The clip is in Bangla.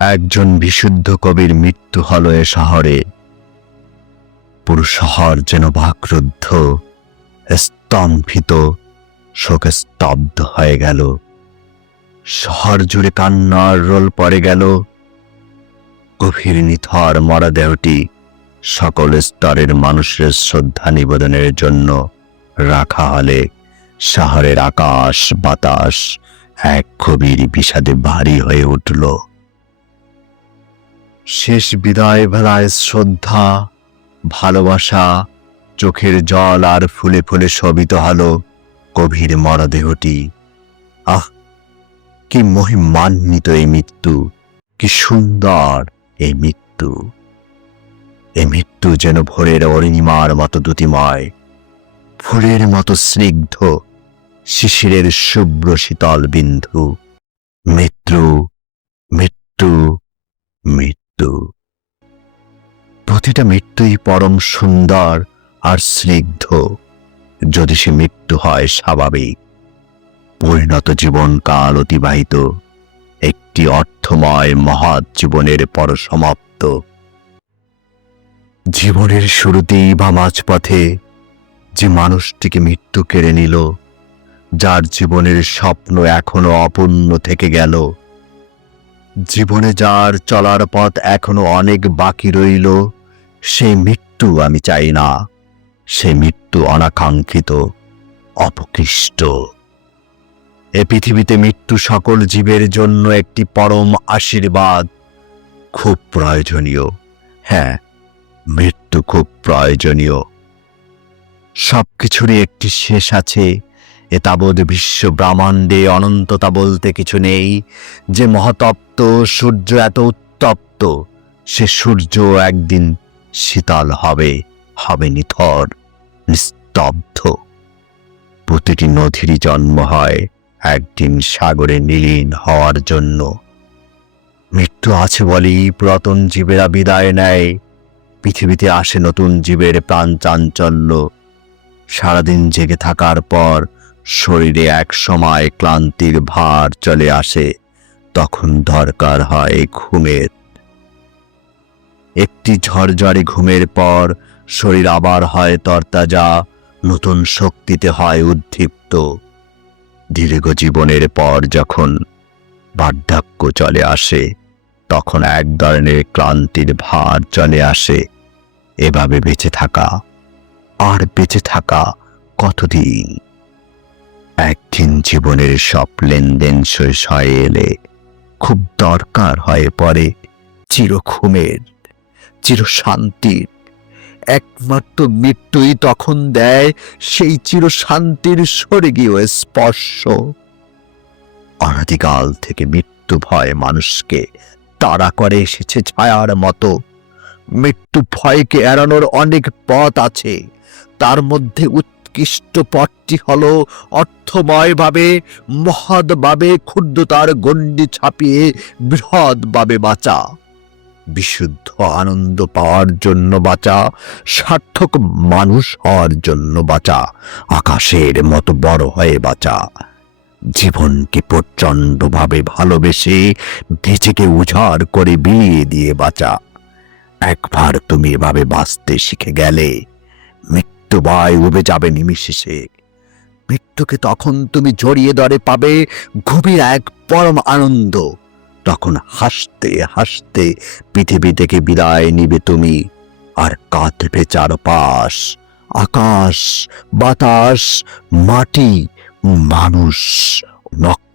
একজন বিশুদ্ধ কবির মৃত্যু হলো এ শহরে। পুরো শহর যেন বাকরুদ্ধ, স্তম্ভিত, শোকে স্তব্ধ হয়ে গেল। শহর জুড়ে কান্নার রোল পড়ে গেল। গভীর নিথর মরদেহটি সকল স্তরের মানুষের শ্রদ্ধা নিবেদনের জন্য রাখা হলে শহরের আকাশ বাতাস এক গভীর বিষাদে ভারী হয়ে উঠল। শেষ বিদায় বেলায় শ্রদ্ধা, ভালোবাসা, চোখের জল আর ফুলে ফুলে শোভিত হলো গভীর মরদেহটি। আহ, কি মহিমান্বিত এই মৃত্যু, কি সুন্দর এই মৃত্যু! এই মৃত্যু যেন ভোরের অরুণিমার মতো দ্যুতিময়, ফুলের মতো স্নিগ্ধ, শিশিরের শুভ্র শীতল বিন্দু। মৃত্যু, মৃত্যু, মৃত্যু। প্রতিটা মৃত্যুই পরম সুন্দর আর স্নিগ্ধ, যদি সে মৃত্যু হয় স্বাভাবিক। পরিণত জীবনকাল অতিবাহিত একটি অর্থময় মহৎ জীবনের পরসমাপ্ত। জীবনের শুরুতেই বা মাঝপথে যে মানুষটিকে মৃত্যু কেড়ে নিল, যার জীবনের স্বপ্ন এখনো অপূর্ণ থেকে গেল, জীবনে যার চলার পথ এখনো অনেক বাকি রইল, সেই মৃত্যু আমি চাই না। সেই মৃত্যু অনাকাঙ্ক্ষিত, অপকৃষ্ট। এ পৃথিবীতে মৃত্যু সকল জীবের জন্য একটি পরম আশীর্বাদ, খুব প্রয়োজনীয়। হ্যাঁ, মৃত্যু খুব প্রয়োজনীয়। সবকিছুরই একটি শেষ আছে। এ তাবৎ বিশ্ব ব্রহ্মাণ্ডে অনন্ততা বলতে কিছু নেই। যে মহাতপ্ত সূর্য এত উত্তপ্ত, সে সূর্য একদিন শীতল হবে, হবে নিথর, নিস্তব্ধ। প্রতিটি নদীরই জন্ম হয় একদিন সাগরে নীলীন হওয়ার জন্য। মৃত্যু আছে বলেই পুরাতন জীবেরা বিদায় নেয়। পৃথিবীতে আসে নতুন জীবের প্রাণ চাঞ্চল্য। সারাদিন জেগে থাকার পর শরীরে এক সময় ক্লান্তির ভার চলে আসে, তখন দরকার হয় ঘুমের। একটি ঝরঝরে ঘুমের পর শরীর আবার হয় তরতাজা, নতুন শক্তিতে হয় উদ্দীপ্ত। দীর্ঘ জীবনের পর যখন বার্ধক্য চলে আসে, তখন এক ধরনের ক্লান্তির ভার চলে আসে। এভাবে বেঁচে থাকা, আর বেঁচে থাকা কতদিন? একদিন জীবনের সব লেনদেন শেষ হয়ে এলে খুব দরকার হয়ে পড়ে চিরঘুমের, চিরশান্তির। একমাত্র মৃত্যুই তখন দেয় সেই চিরশান্তির স্বর্গীয় স্পর্শ। অনাদিকাল থেকে মৃত্যু ভয় মানুষকে তাড়া করে এসেছে ছায়ার মতো। মৃত্যু ভয়কে এড়ানোর অনেক পথ আছে। তার মধ্যে উৎকৃষ্ট পথটি হলো অর্থময়ভাবে, মহৎভাবে, ক্ষুদ্রতার গণ্ডি ছাপিয়ে বৃহৎভাবে বাঁচা। বিশুদ্ধ আনন্দ পাওয়ার জন্য বাঁচা, সার্থক মানুষ হওয়ার জন্য বাঁচা, আকাশের মতো বড় হয়ে বাঁচা। জীবনকে প্রচণ্ডভাবে ভালোবেসে নিজেকে উজাড় করে বিলিয়ে দিয়ে বাঁচা। একবার তুমি এভাবে বাঁচতে শিখে গেলে মৃত্যু ভয় উবে যাবে নিমিষে। মৃত্যুকে তখন তুমি জড়িয়ে ধরে পাবে গভীর এক পরম আনন্দ। তখন হাসতে হাসতে পৃথিবী থেকে বিদায় নিবে তুমি, আর কাঁদবে চারপাশ, আকাশ, বাতাস, মাটি, মানুষ, নক্ষত্র।